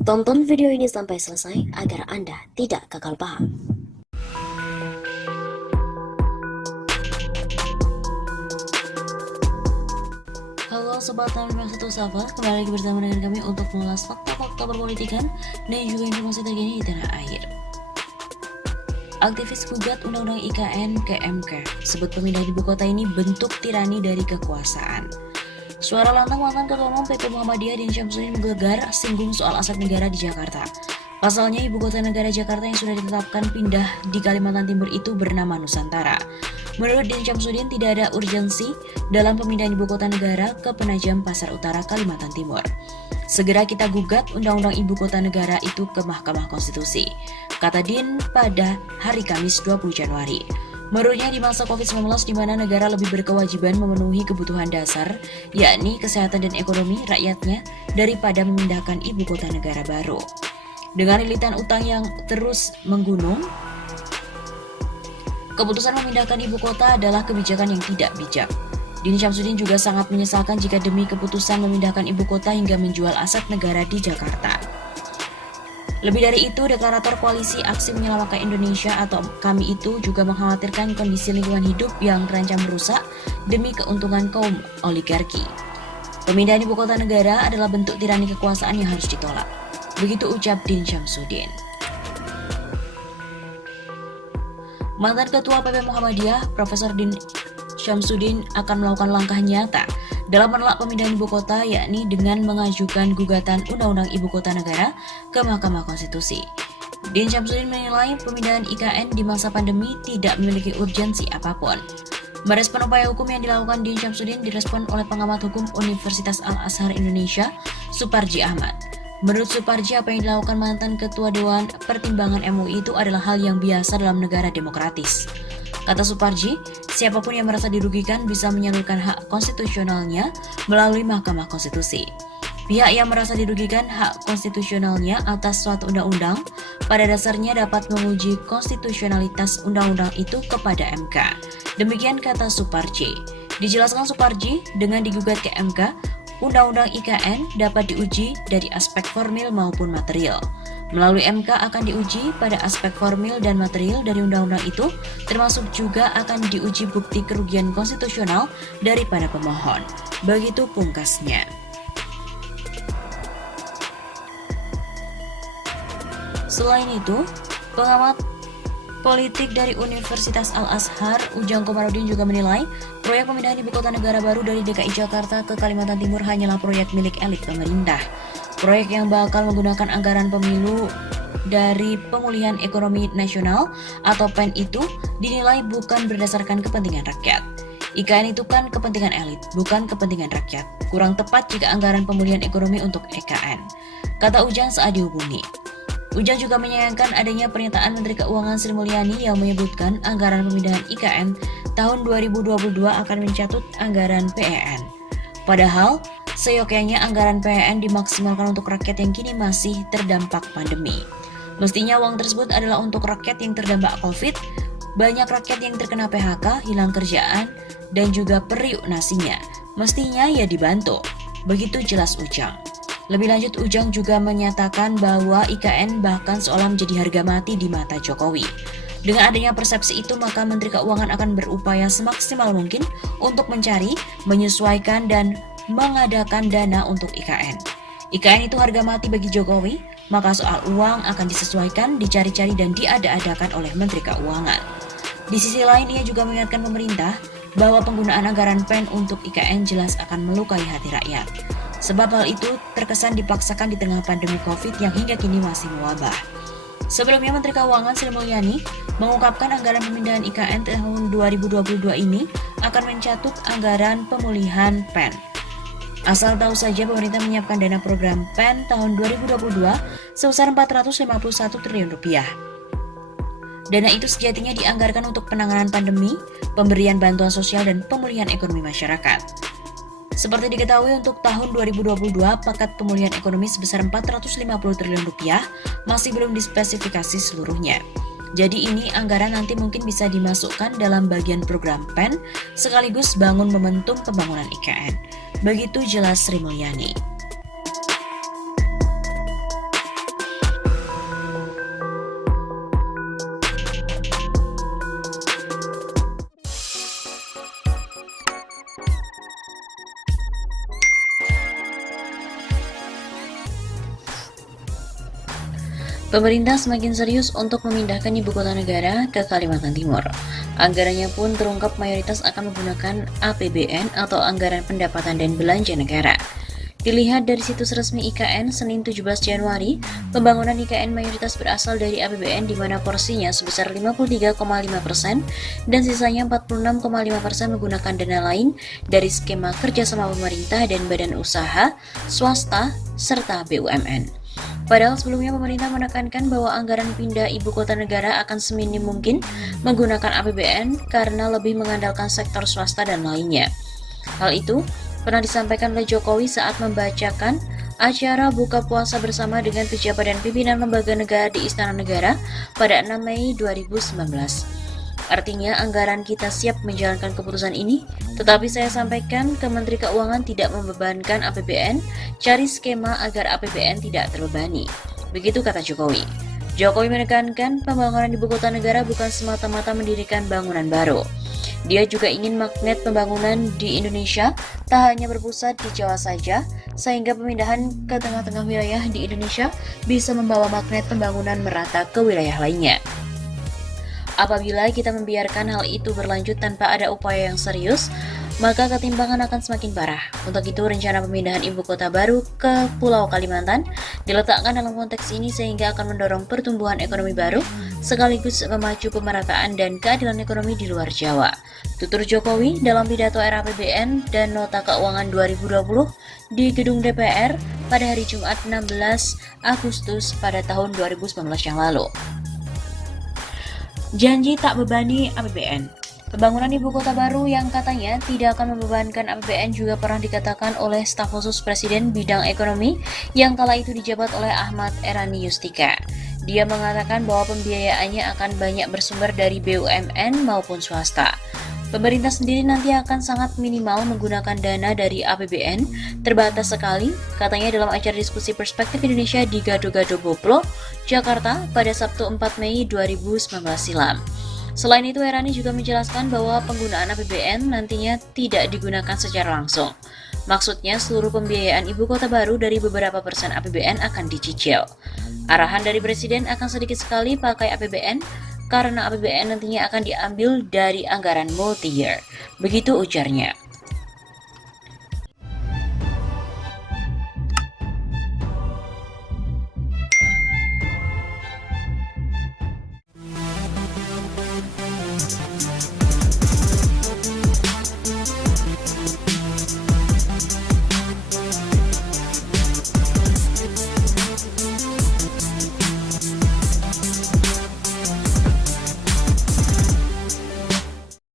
Tonton video ini sampai selesai agar Anda tidak gagal paham. Halo Sobat 651 Sahabat, kembali lagi bersama dengan kami untuk mengulas fakta-fakta perpolitikan dan juga informasi terkini di tanah air. Aktivis gugat Undang-Undang IKN ke MK, sebut pemindahan ibu kota ini bentuk tirani dari kekuasaan. Suara lantang mantan Ketua Umum PP Muhammadiyah Din Syamsuddin menggegar singgung soal aset negara di Jakarta. Pasalnya ibu kota negara Jakarta yang sudah ditetapkan pindah di Kalimantan Timur itu bernama Nusantara. Menurut Din Syamsuddin tidak ada urgensi dalam pemindahan ibu kota negara ke Penajam Pasar Utara, Kalimantan Timur. Segera kita gugat Undang-Undang Ibu Kota Negara itu ke Mahkamah Konstitusi, kata Din pada hari Kamis 20 Januari. Menurutnya di masa COVID-19 di mana negara lebih berkewajiban memenuhi kebutuhan dasar, yakni kesehatan dan ekonomi rakyatnya daripada memindahkan ibu kota negara baru. Dengan lilitan utang yang terus menggunung, keputusan memindahkan ibu kota adalah kebijakan yang tidak bijak. Din Syamsuddin juga sangat menyesalkan jika demi keputusan memindahkan ibu kota hingga menjual aset negara di Jakarta. Lebih dari itu, deklarator Koalisi Aksi Menyelamatkan Indonesia atau KAMI itu juga mengkhawatirkan kondisi lingkungan hidup yang terancam merusak demi keuntungan kaum oligarki. Pemindahan ibu kota negara adalah bentuk tirani kekuasaan yang harus ditolak. Begitu ucap Din Syamsuddin. Mantan Ketua PP Muhammadiyah, Profesor Din Syamsuddin akan melakukan langkah nyata dalam menolak pemindahan ibu kota, yakni dengan mengajukan gugatan Undang-Undang Ibu Kota Negara ke Mahkamah Konstitusi. Din Syamsuddin menilai pemindahan IKN di masa pandemi tidak memiliki urgensi apapun. Merespon upaya hukum yang dilakukan Din Syamsuddin direspon oleh pengamat hukum Universitas Al-Azhar Indonesia, Suparji Ahmad. Menurut Suparji, apa yang dilakukan mantan Ketua Dewan Pertimbangan MUI itu adalah hal yang biasa dalam negara demokratis. Kata Suparji, siapapun yang merasa dirugikan bisa menyalurkan hak konstitusionalnya melalui Mahkamah Konstitusi. Pihak yang merasa dirugikan hak konstitusionalnya atas suatu undang-undang pada dasarnya dapat menguji konstitusionalitas undang-undang itu kepada MK. Demikian kata Suparji. Dijelaskan Suparji, dengan digugat ke MK, Undang-Undang IKN dapat diuji dari aspek formil maupun material. Melalui MK akan diuji pada aspek formil dan material dari undang-undang itu, termasuk juga akan diuji bukti kerugian konstitusional daripada pemohon. Begitu pungkasnya. Selain itu, pengamat politik dari Universitas Al-Azhar, Ujang Komarudin juga menilai proyek pemindahan ibu kota negara baru dari DKI Jakarta ke Kalimantan Timur hanyalah proyek milik elit pemerintah. Proyek yang bakal menggunakan anggaran pemilu dari Pemulihan Ekonomi Nasional atau PEN itu dinilai bukan berdasarkan kepentingan rakyat. IKN itu kan kepentingan elit, bukan kepentingan rakyat. Kurang tepat jika anggaran pemulihan ekonomi untuk EKN, kata Ujang saat dihubungi. Ujang juga menyayangkan adanya pernyataan Menteri Keuangan Sri Mulyani yang menyebutkan anggaran pemindahan IKN tahun 2022 akan mencatut anggaran PEN. Padahal, seyogyanya anggaran PEN dimaksimalkan untuk rakyat yang kini masih terdampak pandemi. Mestinya uang tersebut adalah untuk rakyat yang terdampak COVID. Banyak rakyat yang terkena PHK, hilang kerjaan, dan juga periuk nasinya. Mestinya ya dibantu. Begitu jelas Ujang. Lebih lanjut, Ujang juga menyatakan bahwa IKN bahkan seolah menjadi harga mati di mata Jokowi. Dengan adanya persepsi itu, maka Menteri Keuangan akan berupaya semaksimal mungkin untuk mencari, menyesuaikan, dan mengadakan dana untuk IKN. IKN itu harga mati bagi Jokowi, maka soal uang akan disesuaikan, dicari-cari, dan diada-adakan oleh Menteri Keuangan. Di sisi lain, ia juga mengingatkan pemerintah bahwa penggunaan anggaran PEN untuk IKN jelas akan melukai hati rakyat. Sebab hal itu terkesan dipaksakan di tengah pandemi COVID yang hingga kini masih mewabah. Sebelumnya, Menteri Keuangan Sri Mulyani mengungkapkan anggaran pemindahan IKN tahun 2022 ini akan mencatut anggaran pemulihan PEN. Asal tahu saja, pemerintah menyiapkan dana program PEN tahun 2022 sebesar 451 triliun rupiah. Dana itu sejatinya dianggarkan untuk penanganan pandemi, pemberian bantuan sosial, dan pemulihan ekonomi masyarakat. Seperti diketahui, untuk tahun 2022, paket pemulihan ekonomi sebesar 450 triliun rupiah masih belum dispesifikasi seluruhnya. Jadi ini anggaran nanti mungkin bisa dimasukkan dalam bagian program PEN sekaligus bangun momentum pembangunan IKN. Begitu jelas Sri Mulyani. Pemerintah semakin serius untuk memindahkan ibu kota negara ke Kalimantan Timur. Anggarannya pun terungkap mayoritas akan menggunakan APBN atau Anggaran Pendapatan dan Belanja Negara. Dilihat dari situs resmi IKN Senin 17 Januari, pembangunan IKN mayoritas berasal dari APBN di mana porsinya sebesar 53,5% dan sisanya 46,5% menggunakan dana lain dari skema kerjasama pemerintah dan badan usaha, swasta, serta BUMN. Padahal sebelumnya pemerintah menekankan bahwa anggaran pindah ibu kota negara akan seminim mungkin menggunakan APBN karena lebih mengandalkan sektor swasta dan lainnya. Hal itu pernah disampaikan oleh Jokowi saat membacakan acara buka puasa bersama dengan pejabat dan pimpinan lembaga negara di Istana Negara pada 6 Mei 2019. Artinya anggaran kita siap menjalankan keputusan ini, tetapi saya sampaikan ke Menteri Keuangan tidak membebankan APBN, cari skema agar APBN tidak terbebani. Begitu kata Jokowi. Jokowi menekankan pembangunan ibu kota negara bukan semata-mata mendirikan bangunan baru. Dia juga ingin magnet pembangunan di Indonesia tak hanya berpusat di Jawa saja, sehingga pemindahan ke tengah-tengah wilayah di Indonesia bisa membawa magnet pembangunan merata ke wilayah lainnya. Apabila kita membiarkan hal itu berlanjut tanpa ada upaya yang serius, maka ketimpangan akan semakin parah. Untuk itu, rencana pemindahan ibu kota baru ke Pulau Kalimantan diletakkan dalam konteks ini sehingga akan mendorong pertumbuhan ekonomi baru, sekaligus memacu pemerataan dan keadilan ekonomi di luar Jawa. Tutur Jokowi dalam pidato RAPBN dan Nota Keuangan 2020 di Gedung DPR pada hari Jumat 16 Agustus pada tahun 2019 yang lalu. Janji tak bebani APBN. Pembangunan ibu kota baru yang katanya tidak akan membebankan APBN juga pernah dikatakan oleh staf khusus Presiden bidang ekonomi yang kala itu dijabat oleh Ahmad Erani Yustika. Dia mengatakan bahwa pembiayaannya akan banyak bersumber dari BUMN maupun swasta. Pemerintah sendiri nanti akan sangat minimal menggunakan dana dari APBN, terbatas sekali, katanya dalam acara diskusi Perspektif Indonesia di Gado-Gado Boplo, Jakarta pada Sabtu 4 Mei 2019 silam. Selain itu, Erani juga menjelaskan bahwa penggunaan APBN nantinya tidak digunakan secara langsung. Maksudnya, seluruh pembiayaan ibu kota baru dari beberapa persen APBN akan dicicil. Arahan dari Presiden akan sedikit sekali pakai APBN, karena APBN nantinya akan diambil dari anggaran multi-year. Begitu ujarnya.